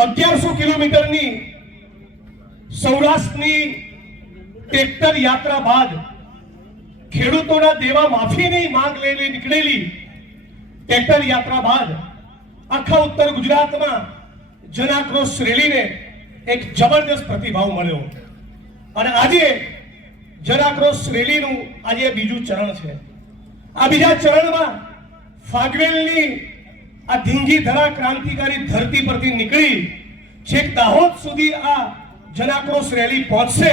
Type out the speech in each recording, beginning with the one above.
1100 કિલોમીટરની સૌરાષ્ટ્રની ટ્રેક્ટર યાત્રા બાદ ખેડૂતોના દેવા માફીની માંગ લઈને નીકળેલી ટ્રેક્ટર યાત્રા બાદ આખા ઉત્તર ગુજરાતમાં જન આક્રોશ રેલીને એક જબરદસ્ત પ્રતિભાવ મળ્યો અને આજે જન આક્રોશ રેલીનું આજે બીજું ચરણ છે। આ બીજા ચરણમાં ફાગવેલની આ ધીંગી ધરા ક્રાંતિકારી ધરતી પરથી નીકળી છેક દાહોદ સુધી આ જન આક્રોશ રેલી પહોંચશે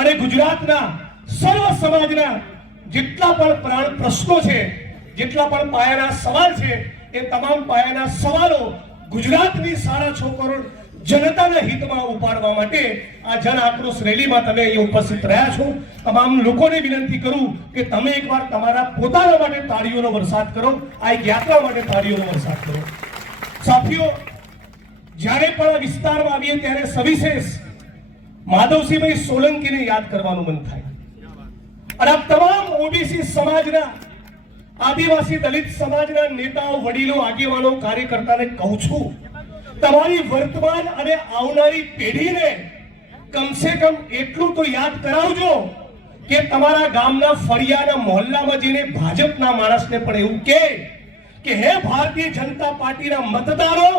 અને ગુજરાતના સર્વ સમાજના જેટલા પણ પ્રાણ પ્રશ્નો છે, જેટલા પણ પાયાના સવાલ છે, એ તમામ પાયાના સવાલો ગુજરાતની 6.5 કરોડ જનતાના હિતમાં ઉપાડવા માટે આ જન આક્રોશ રેલીમાં તમે અહીં ઉપસ્થિત રહ્યા છો। તમામ લોકોને વિનંતી કરું કે તમે એકવાર તમારા પોતાના માટે તાળીઓનો વરસાદ કરો, આ એક યાત્રા માટે તાળીઓનો વરસાદ કરો। સાથીઓ, જ્યારે પણ વિસ્તારમાં આવીએ ત્યારે સવિશેષ માધવસિંહભાઈ સોલંકીને યાદ કરવાનું મન થાય અને આ તમામ ઓબીસી સમાજના, આદિવાસી દલિત સમાજના નેતાઓ, વડીલો, આગેવાનો, કાર્યકર્તાને કહું છું, તમારી વર્તમાન અને આવનારી પેઢીને કમસે કમ એટલું તો યાદ કરાવજો કે તમારા ગામના ફળિયાના મોહલ્લામાં જઈને ભાજપના માણસને પણ એવું કે હે ભારતીય જનતા પાર્ટીના મતદારો,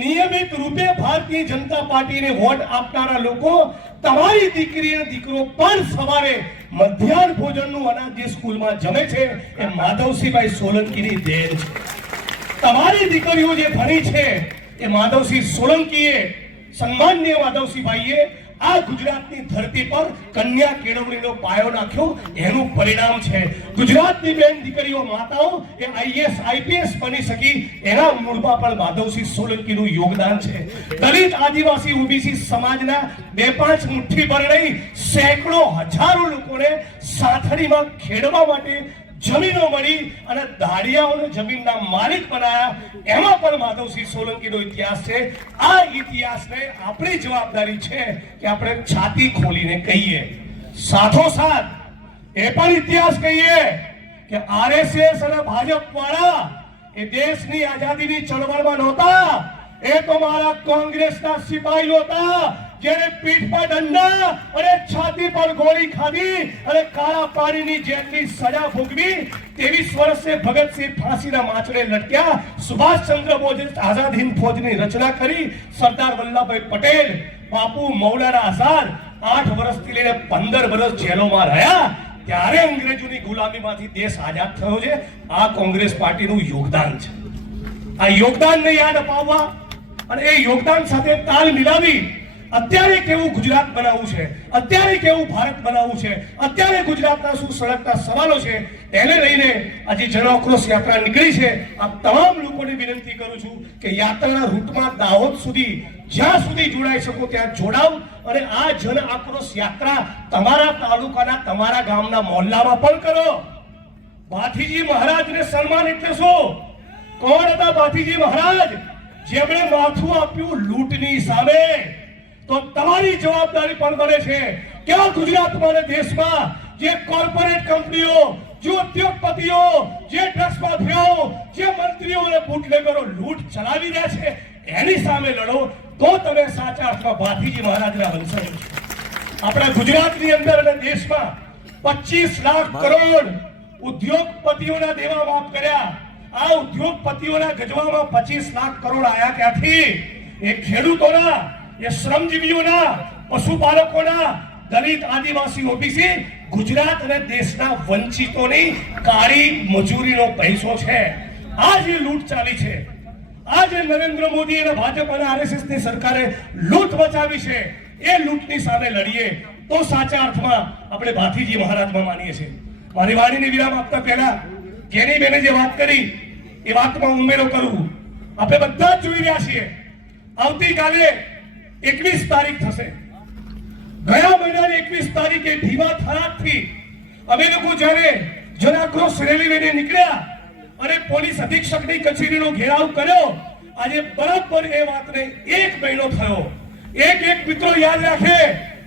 નિયમિત રૂપે ભારતીય જનતા પાર્ટીને વોટ આપનારા લોકો, તમારી દીકરી અને દીકરો પણ સવારે મધ્યાહન ભોજનનું અનાજ જે સ્કૂલમાં જમે છે એ માધવસિંહભાઈ સોલંકીની દેન છે। તમારી દીકરીઓ જે ભણી છે એ માધવસિંહ સોલંકીએ, સન્માનીય માધવસિંહભાઈએ આ ગુજરાતની ધરતી પર કન્યા કેળવણીનો પાયો નાખ્યો, એનું પરિણામ છે। ગુજરાતની બેન દીકરીઓ, માતાઓ એ આઈએસ આઈપીએસ બની શકી, એના મૂળમાં પણ માધવસિંહ સોલંકીનું યોગદાન છે। દલિત, આદિવાસી, ઓબીસી સમાજના 2-5 મુઠ્ઠીભર નહીં, સેંકડો હજારો લોકોને સાથળીમાં ખેડવા માટે જમીનો મળી અને દાડિયાઓને જમીનના માલિક બનાયા, એમાં પણ માધવસિંહ સોલંકીનો ઇતિહાસ છે। આ ઇતિહાસને આપણી જવાબદારી છે કે આપણે છાતી ખોલીને કહીએ, સાથોસાથ એ પણ ઇતિહાસ કહીએ કે આરએસએસ અને ભાજપ વાળા એ દેશની આઝાદીની ચળવળમાં નહોતા, એ તો મારા કોંગ્રેસના સિપાહીઓ હતા જેને પીઠ પર દંડા અને છાતી પર ગોળી ખાધી અને કાળા પાણીની જેલની સજા ભોગવી। 23 વર્ષે ભગતસિંહ ફાંસીના માછડે લટક્યા, સુભાષચંદ્ર બોઝે આઝાદ હિંદ ફૌજની રચના કરી, સરદાર વલ્લભભાઈ પટેલ, બાપુ મૌલાના આઝાદ 8 વર્ષથી લઈને 15 વર્ષ જેલોમાં રહ્યા, ત્યારે અંગ્રેજોની ગુલામીમાંથી દેશ આઝાદ થયો છે। આ કોંગ્રેસ પાર્ટીનું યોગદાન છે। આ યોગદાનને યાદ અપાવવા અને એ યોગદાન સાથે તાલ મિલાવી અત્યારે કેવું ગુજરાત બનાવવું છે, અત્યારે કેવું ભારત બનાવવું છે, અત્યારે ગુજરાતના શું સળગતા સવાલો છે, એને લઈને આજે જન આક્રોશ યાત્રા નીકળી છે। આ તમામ લોકોને વિનંતી કરું છું કે યાત્રાના રૂટમાં દાહોદ સુધી જ્યાં સુધી જોડાઈ શકો ત્યાં જોડાવ અને આ જન આક્રોશ યાત્રા તમારા તાલુકાના, તમારા ગામના મોહલ્લામાં પણ કરો। ભાથીજી મહારાજને સન્માન એટલે શું? કોણ હતા ભાથીજી મહારાજ? જેમણે માથું આપ્યું લૂંટની સામે। તો તમારી જવાબદારી પણ બને છે કે ગુજરાતમાં અને દેશમાં જે કોર્પોરેટ કંપનીઓ, જે ઉદ્યોગપતિઓ, જે ડ્રગ્સ માફિયાઓ, જે મંત્રીઓ અને બુટલેગરો લૂંટ ચલાવી રહ્યા છે એની સામે લડો, તો તમે સાચા અર્થમાં ભાથીજી મહારાજના વંશજ છો। આપણા ગુજરાતની અંદર અને દેશમાં 25 લાખ કરોડ ઉદ્યોગપતિઓના દેવા માફ કર્યા। આ ઉદ્યોગપતિઓના ગજવામાં 25 લાખ કરોડ આયા ક્યાંથી? એ ખેડૂતોના, એ શ્રમજીવીઓના, પશુપાલકોના, દલિત, આદિવાસી, ઓબીસી, ગુજરાત અને દેશના વંચિતોની કાળી મજૂરીનો પૈસો છે। આ જે લૂંટ ચાલી છે, આ જે નરેન્દ્ર મોદી અને ભાજપ અને આરએસએસની સરકારે લૂંટ મચાવી છે, એ લૂંટની સામે લડીએ તો સાચા અર્થમાં આપણે ભાથીજી મહારાજમાં માનીએ છીએ। મારી વાણીને વિરામ આપતા પહેલા જેની બેને જે વાત કરી એ વાતમાં ઉમેરો કરું। આપણે બધા જ જોઈ રહ્યા છીએ, આવતીકાલે 21 તારીખ થશે। ગયા મહિનાની 21 તારીખે ધીમા થરાદથી અમે લોકો જ્યારે જન આક્રોશ રેલી લઈને નીકળ્યા અને પોલીસ અધિક્ષકની કચેરીનો ઘેરાવ કર્યો, આજે બરાબર એ વાતને 1 મહિનો થયો। એક મિત્રો યાદ રાખે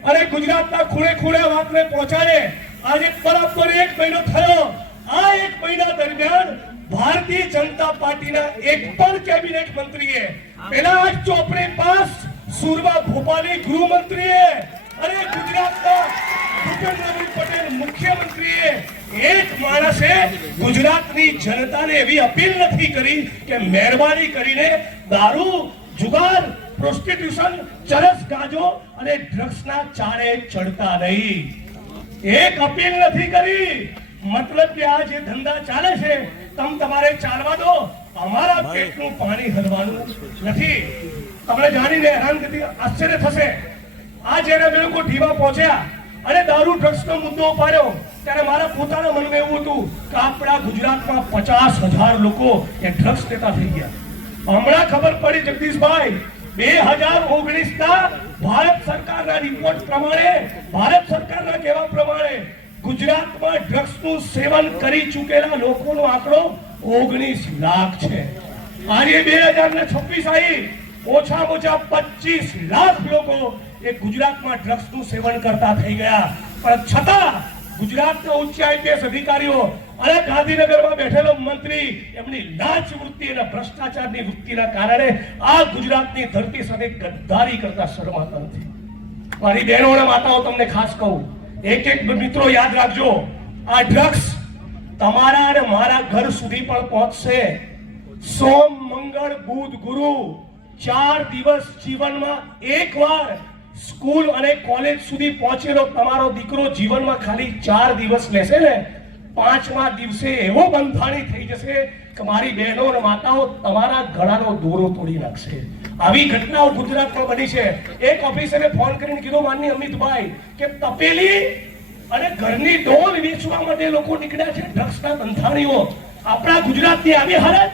અને ગુજરાતના ખૂણે ખૂણે વાતને પહોંચાડે। આજે બરાબર 1 મહિનો થયો। આ 1 મહિના દરમિયાન भारतीय जनता पार्टी ना एक पर कैबिनेट मंत्री है पेला आज जो अपने पास सूरमा भोपाली गृह मंत्री है अरे गुजरात का भूपेन्द्रभाई पटेल मुख्यमंत्री है एक માણસે ગુજરાતની જનતાને એવી અપીલ નથી કરી કે મહેરબાની કરીને દારૂ જુગાર પ્રોસ્ટિટ્યુશન ચરસ ગાંજો અને ડ્રગ્સના ચાળે ચડતા નહીં એક અપીલ નથી કરી मतलब કે આ જે ધંધા ચાલે છે તમ તમારે ચાલવા દો અમારા પેટનું પાણી હલવાનું નથી તમને જાણીને હેરાનગતિ આશ્ચર્ય થશે આ જ્યારે અમે લોકો ઢીવા પહોંચ્યા અને દારૂ ડ્રગ્સનો મુદ્દો ઉપાડ્યો ત્યારે મારા પોતાના મનમાં એવું હતું કે આપણા ગુજરાતમાં 50,000 લોકો એ ડ્રગ્સ લેતા થઈ ગયા હમણાં ખબર પડી જગદીશભાઈ 2019 ના ભારત સરકારના રિપોર્ટ પ્રમાણે ભારત સરકારના કહેવા પ્રમાણે ગુજરાતમાં ડ્રગ્સનું સેવન કરી ચૂકેલા લોકોનો આંકડો 19 લાખ છે આજે 2026 આવી ઓછામાં ઓછા 25 લાખ લોકો એ ગુજરાતમાં ડ્રગ્સનું સેવન કરતા થઈ ગયા પણ છતાં ગુજરાતના ઉચ્ચ આઈપીએસ અધિકારીઓ અને ગાંધીનગરમાં બેઠેલો મંત્રી એમની લાંચ વૃત્તિ અને ભ્રષ્ટાચારની વૃત્તિના કારણે આ ગુજરાતની ધરતી સાથે ગદ્દારી કરતા શરમાતા નથી મારી બહેનો અને માતાઓ તમને ખાસ કહું એક એક મિત્રો યાદ રાખજો આ ડ્રગ્સ તમારા અને મારા ઘર સુધી પણ પહોંચશે સોમ મંગળ બુધ ગુરુ 4 દિવસ જીવનમાં એકવાર સ્કૂલ અને કોલેજ સુધી પહોંચેલો તમારો દીકરો જીવનમાં ખાલી 4 દિવસ લેશે ને 5મા દિવસે એવો બંધાણી થઈ જશે કે મારી બહેનો અને માતાઓ તમારા ગળાનો દોરો તોડી નાખશે આવી ઘટનાઓ ગુજરાતમાં બની છે એક ઓફિસરે ફોન કરીને કીધું માનની અમિતભાઈ કે તપેલી અને ઘરની ડોલ વેચવા માટે લોકો નીકળ્યા છે ડ્રગ્સના બંધાણીઓ આપણા ગુજરાતની આવી હાલત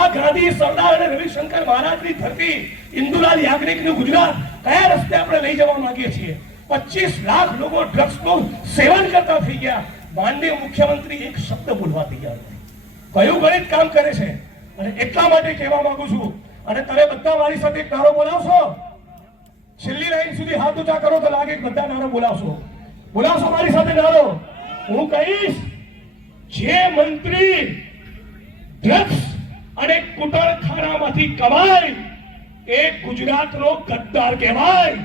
આ ગાંધી સરદાર અને રવિશંકર મહારાજની ધરતી ઇન્દુલાલ યાજ્ઞિકનું ગુજરાત કયા રસ્તે આપણે લઈ જવા માંગીએ છીએ 25 લાખ લોકો ડ્રગ્સનું સેવન કરતા થઈ ગયા માનનીય મુખ્યમંત્રી એક શબ્દ બોલવા તૈયાર નથી કયું ગણિત કામ કરે છે અને એટલા માટે કહેવા માંગુ છું અને તમે બધા મારી સાથે એક નારો બોલાવશો છેલ્લી લાઈન સુધી હાથ ઊંચા કરો તો લાગે કે બધા નારો બોલાવશો મારી સાથે નારો હું કહીશ જે મંત્રી ડ્રગ્સ અને કુટરખાનામાંથી કમાય એ ગુજરાતનો ગદ્દાર કહેવાય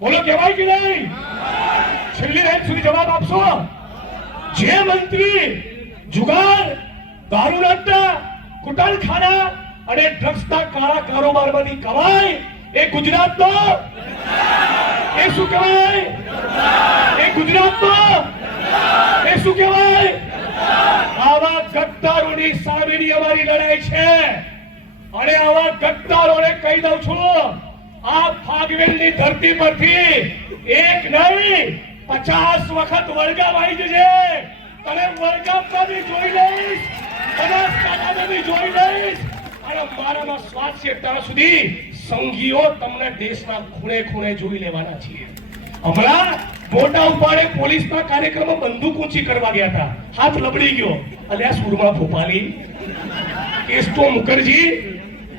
બોલો કહેવાય કે નહીં છેલ્લી લાઈન સુધી જવાબ આપશો જે મંત્રી જુગાર દારૂ અડ્ડા કુટરખાના અને ડ્રગ્સના કાળા કારોબારમાંથી કમાય એ ગુજરાતનો એ શું કહેવાય એ ગુજરાતનો એ શું કહેવાય આવા ગદ્દારોની સામેની અમારી લડાઈ છે અને આવા ગદ્દારોને કહી દઉં છું આ ફાગવેલની ધરતી પરથી એક નહીં 50 વખત વળગામ આવી જશે તને વળગામમાં બી જોઈ લઈશ બનાસકાંઠામાં બી જોઈ લઈશ અને મારામાં શ્વાસ છે ત્યાં સુધી સંઘીઓ તમને દેશના ખૂણે ખૂણે જોઈ લેવાના છીએ હમણાં મોટા ઉપાડે પોલીસના કાર્યક્રમમાં બંદૂક ઊંચી કરવા ગયા હતા હાથ લબડી ગયો અલ્યા સુરમા ભોપાલી કેસ્ટો મુખર્જી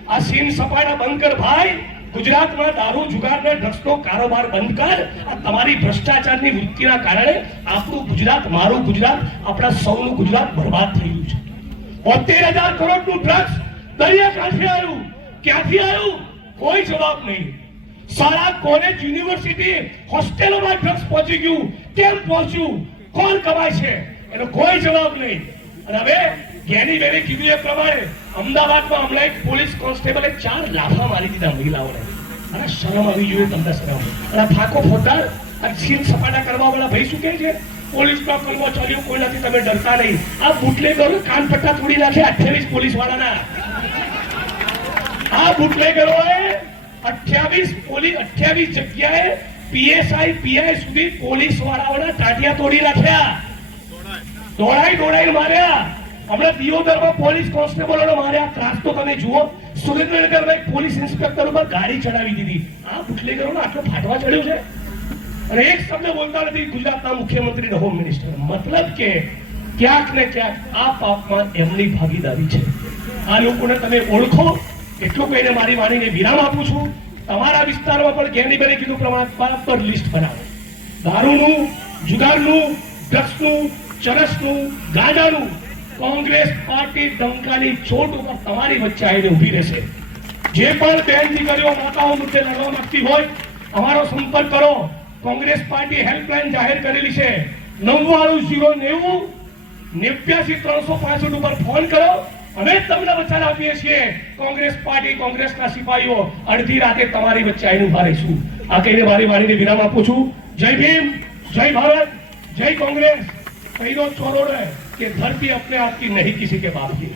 આ સીન સપાટા બંધ કર ભાઈ ગુજરાતમાં દારૂ જુગાર ને ડ્રગ્સનો કારોબાર બંધ કર આ તમારી ભ્રષ્ટાચારની વૃત્તિના કારણે આપણું ગુજરાત મારું ગુજરાત આપણા સૌનું ગુજરાત બરબાદ થઈ ગયું છે 72,000 કરોડનું ડ્રગ્સ દરિયા કાંઠે આવ્યું ક્યાંથી આવ્યું કોઈ જવાબ નહીં સારા કોલેજ યુનિવર્સિટી હોસ્ટેલોમાં ડ્રગ્સ પહોંચી ગયું કેમ પહોંચ્યું કોણ કમાય છે એનો કોઈ જવાબ નહીં અને હવે જ્ઞાની બેને કીધું એ પ્રમાણે અમદાવાદમાં હમણાં એક પોલીસ કોન્સ્ટેબલે 4 લાફા મારી દીધા મહિલાઓને અને શરમ આવી જોઈએ તમને શરમ અને થાકો ફોટાર આ છીન સપાટા કરવા વાળા ભાઈ શું કહે છે પોલીસના કર્મચારીઓ કોઈ નથી તમે ડરતા નહીં આ બુટલેગરો કાન પટ્ટા તોડી નાખે 28 પોલીસ વાળાના આ બુટલેગરોએ 28 જગ્યાએ પીએસઆઈ પીઆઈ સુધી પોલીસ વાળાઓના ટાટિયા તોડી નાખ્યા દોડાઈ માર્યા હમણાં દિયોદરમાં પોલીસ કોન્સ્ટેબલોને માર્યા ત્રાસ તો તમે જુઓ સુરેન્દ્રનગરમાં એક પોલીસ ઇન્સ્પેક્ટર ઉપર ગાડી ચડાવી દીધી આ બુટલેગરોનો આટલો ફાટવા ચડ્યો છે અને એક શબ્દ બોલતા નથી ગુજરાતના મુખ્યમંત્રી અને હોમ મિનિસ્ટર મતલબ કે ક્યાંક ને ક્યાંક આ પાપમાં એમની ભાગીદારી છે આ લોકોને તમે ઓળખો એટલું કહીને મારી વાણીને વિરામ આપું છું તમારા વિસ્તારમાં પણ જ્ઞાનીબેને કીધું પ્રમાણે બરાબર લિસ્ટ બનાવો દારૂનું જુગારનું ડ્રગ્સનું ચરસનું ગાંજાનું કોંગ્રેસ પાર્ટી ડંકાની ચોટ ઉપર તમારી વચ્ચે આવીને ઊભી રહેશે. જે પણ બહેન દીકરીઓ માતાઓ મુદ્દે લડવા માંગતી હોય અમારો સંપર્ક કરો. કોંગ્રેસ પાર્ટી હેલ્પલાઇન જાહેર કરેલી છે 9990 89365 ઉપર ફોન કરો. અમે તમને વચન આપીએ છીએ કોંગ્રેસ પાર્ટી કોંગ્રેસના સિપાહીઓ અડધી રાતે તમારી વચ્ચે આવીને ઉભા રહીશું. આ કહીને મારી વાણીને વિરામ આપું છું. જય ભીમ, જય ભારત, જય કોંગ્રેસ. कहीं चोरोड़ है कि धरती अपने आप की नहीं किसी के बाप की.